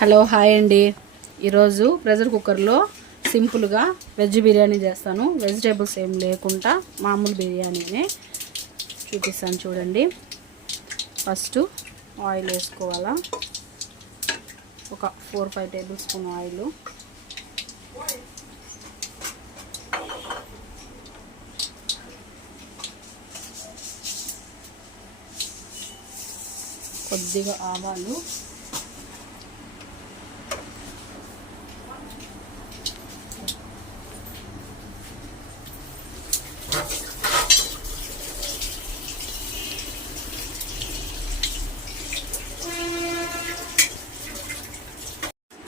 Hello hi అండి. ఈరోజు pressure కుక్కర్లో సింపుల్గా వెజ్ బిర్యానీ చేస్తాను. వెజిటేబుల్స్ ఏం లేకుండా మామూలు బిర్యానీనే చూపిస్తాను చూడండి. ఫస్ట్ ఆయిల్ వేసుకోవాలా, ఒక 4-5 టేబుల్ స్పూన్ ఆయిల్. కొద్దిగా ఆవాలు,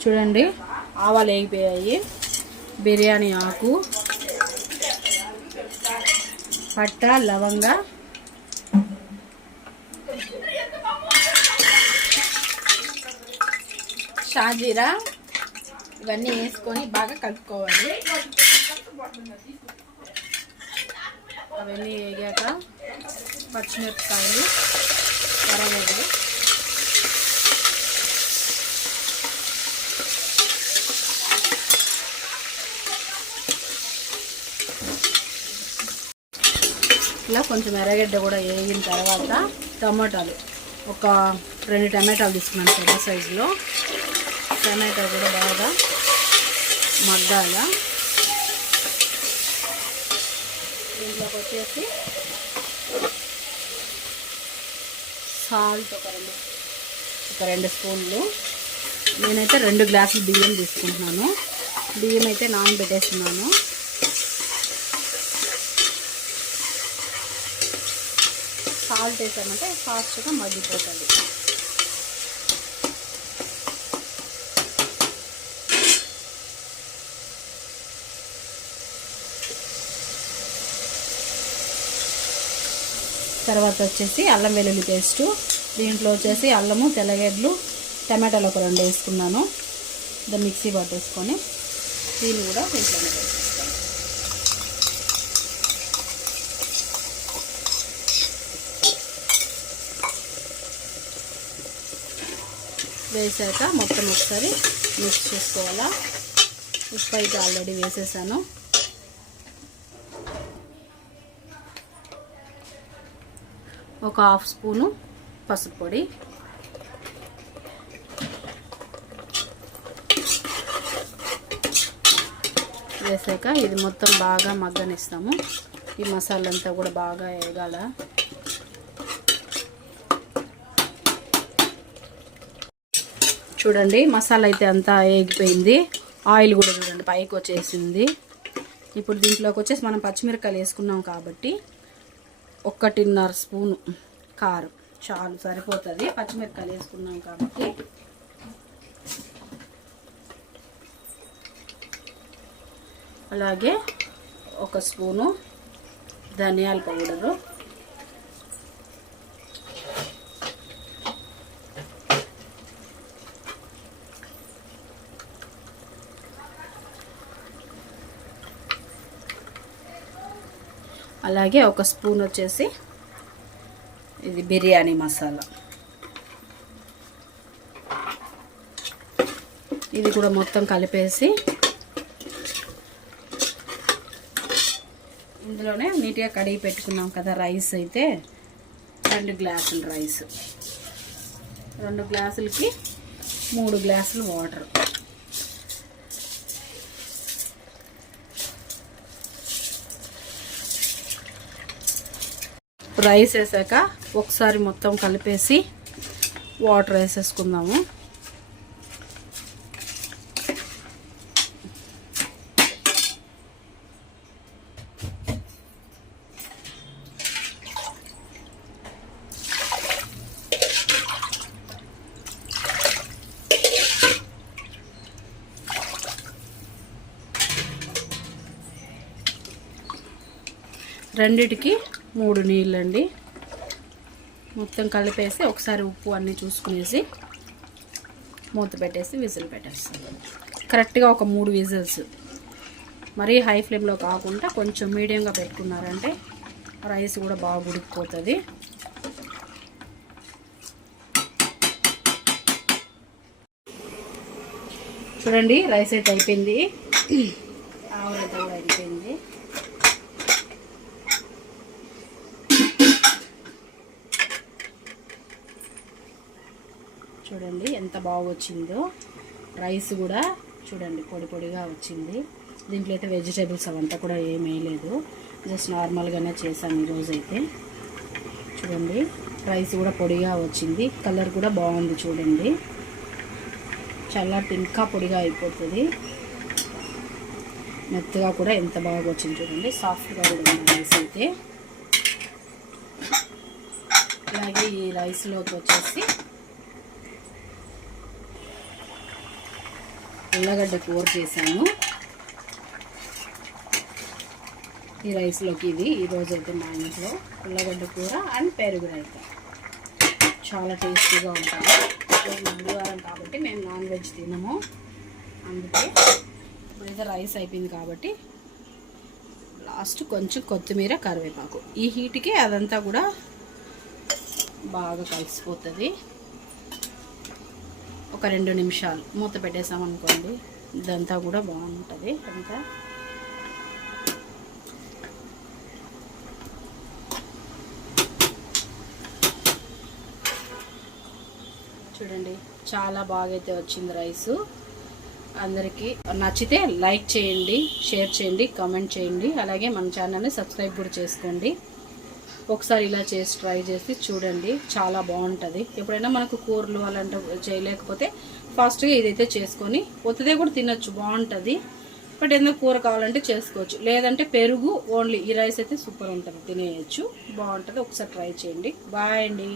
చూడండి ఆవాలు వేగిపోయాయి. బిర్యానీ ఆకు, పట్ట, లవంగ, షాజీరా ఇవన్నీ వేసుకొని బాగా కలుపుకోవాలి. అవన్నీ వేగాక పచ్చిమిరపకాయలు, కరివేపాకు, ఇలా కొంచెం ఎర్రగడ్డ కూడా వేగిన తర్వాత టమాటాలు, ఒక 2 టమాటాలు తీసుకున్నాను పెద్ద సైజులో. టమాటా కూడా బాగా మగ్గాల. దీంట్లోకి వచ్చేసి సాల్ట్ ఒక 2 స్పూన్లు. నేనైతే 2 గ్లాసులు బియ్యం తీసుకుంటున్నాను. బియ్యం అయితే నానబెట్టేస్తున్నాను. సాల్ట్ వేసామంటే ఫాస్ట్గా మగ్గిపోతుంది. తర్వాత వచ్చేసి అల్లం వెల్లుల్లి పేస్టు. దీంట్లో వచ్చేసి అల్లము, తెల్లగడ్డలు, టమాటాలు ఒక 2 వేసుకున్నాను. ఇది మిక్సీ పట్టేసుకొని దీన్ని కూడా దీంట్లోనే వేసేస్తాను. వేసాక మొత్తం ఒకసారి మిక్స్ చేసుకోవాలా. ఉప్పు అయితే ఆల్రెడీ వేసేసాను. ఒక 1/2 స్పూను పసుపు పొడి, వేసాక ఇది మొత్తం బాగా మగ్గనిస్తాము. ఈ మసాలా అంతా కూడా బాగా వేగాల. చూడండి మసాలా అయితే అంతా వేగిపోయింది. ఆయిల్ కూడా చూడండి పైకి వచ్చేసింది. ఇప్పుడు దీంట్లోకి వచ్చేసి మనం పచ్చిమిరపకాయలు వేసుకున్నాం కాబట్టి 1.5 స్పూను కారం చాలు, సరిపోతుంది. పచ్చిమిరపకాయలు వేసుకున్నాం కాబట్టి. అలాగే 1 స్పూను ధనియాల పౌడరు, అలాగే 1 స్పూన్ వచ్చేసి ఇది బిర్యానీ మసాలా. ఇది కూడా మొత్తం కలిపేసి ఇందులోనే నీట్గా కడిగి పెట్టుకున్నాం కదా రైస్. అయితే 2 గ్లాసులు రైస్, 2 గ్లాసులకి 3 గ్లాసులు వాటర్. రైస్ వేసాక ఒకసారి మొత్తం కలిపేసి వాటర్ వేసేసుకుందాము. రెండిటికి 3 నీళ్ళండి. మొత్తం కలిపేసి ఒకసారి ఉప్పు అన్నీ చూసుకునేసి మూత పెట్టేసి విజిల్ పెట్టేస్తాం. కరెక్ట్గా ఒక 3 విజిల్స్. మరీ హై ఫ్లేమ్లో కాకుండా కొంచెం మీడియంగా పెట్టుకున్నారంటే రైస్ కూడా బాగా ఉడికిపోతుంది. చూడండి రైస్ అయితే అయిపోయింది, ఆవరైతే కూడా అయిపోయింది. చూడండి ఎంత బాగా వచ్చిందో. రైస్ కూడా చూడండి పొడి పొడిగా వచ్చింది. దీంట్లో అయితే వెజిటేబుల్స్ అవంతా కూడా ఏం వేయలేదు, జస్ట్ నార్మల్గానే చేశాను ఈరోజు అయితే. చూడండి రైస్ కూడా పొడిగా వచ్చింది, కలర్ కూడా బాగుంది. చూడండి చల్లారితే ఇంకా పొడిగా అయిపోతుంది. మెత్తగా కూడా ఎంత బాగా వచ్చింది చూడండి, సాఫ్ట్గా కూడా ఉంది రైస్ అయితే. అలాగే ఈ రైస్లోకి వచ్చేసి ఉల్లగడ్డ కూర చేశాను ఈ రైస్లోకి. ఇది ఈరోజు అయితే మా ఇంట్లో ఉల్లగడ్డ కూర అండ్ పెరుగు రైతా చాలా టేస్టీగా ఉంటుంది. మంగళవారం కాబట్టి మేము నాన్ వెజ్ తినము, అందుకే ఇప్పుడైతే రైస్ అయిపోయింది కాబట్టి లాస్ట్ కొంచెం కొత్తిమీర కరివేపాకు, ఈ హీట్కి అదంతా కూడా బాగా కలిసిపోతుంది. ఒక 2 నిమిషాలు మూత పెట్టేసామనుకోండి, ఇదంతా కూడా బాగుంటుంది. అంతా చూడండి చాలా బాగా అయితే వచ్చింది రైసు. అందరికీ నచ్చితే లైక్ చేయండి, షేర్ చేయండి, కామెంట్ చేయండి. అలాగే మన ఛానల్ని సబ్స్క్రైబ్ కూడా చేసుకోండి. ఒకసారి ఇలా చేసి ట్రై చేసి చూడండి, చాలా బాగుంటుంది. ఎప్పుడైనా మనకు కూరలు అలాంటివి చేయలేకపోతే ఫాస్ట్గా ఇదైతే చేసుకొని ఒత్తిదే కూడా తినొచ్చు, బాగుంటుంది. బట్ ఎందుకు కూర కావాలంటే చేసుకోవచ్చు, లేదంటే పెరుగు ఓన్లీ ఈ రైస్ అయితే సూపర్ ఉంటుంది, తినేయచ్చు, బాగుంటుంది. ఒకసారి ట్రై చేయండి. బాయ్ అండి.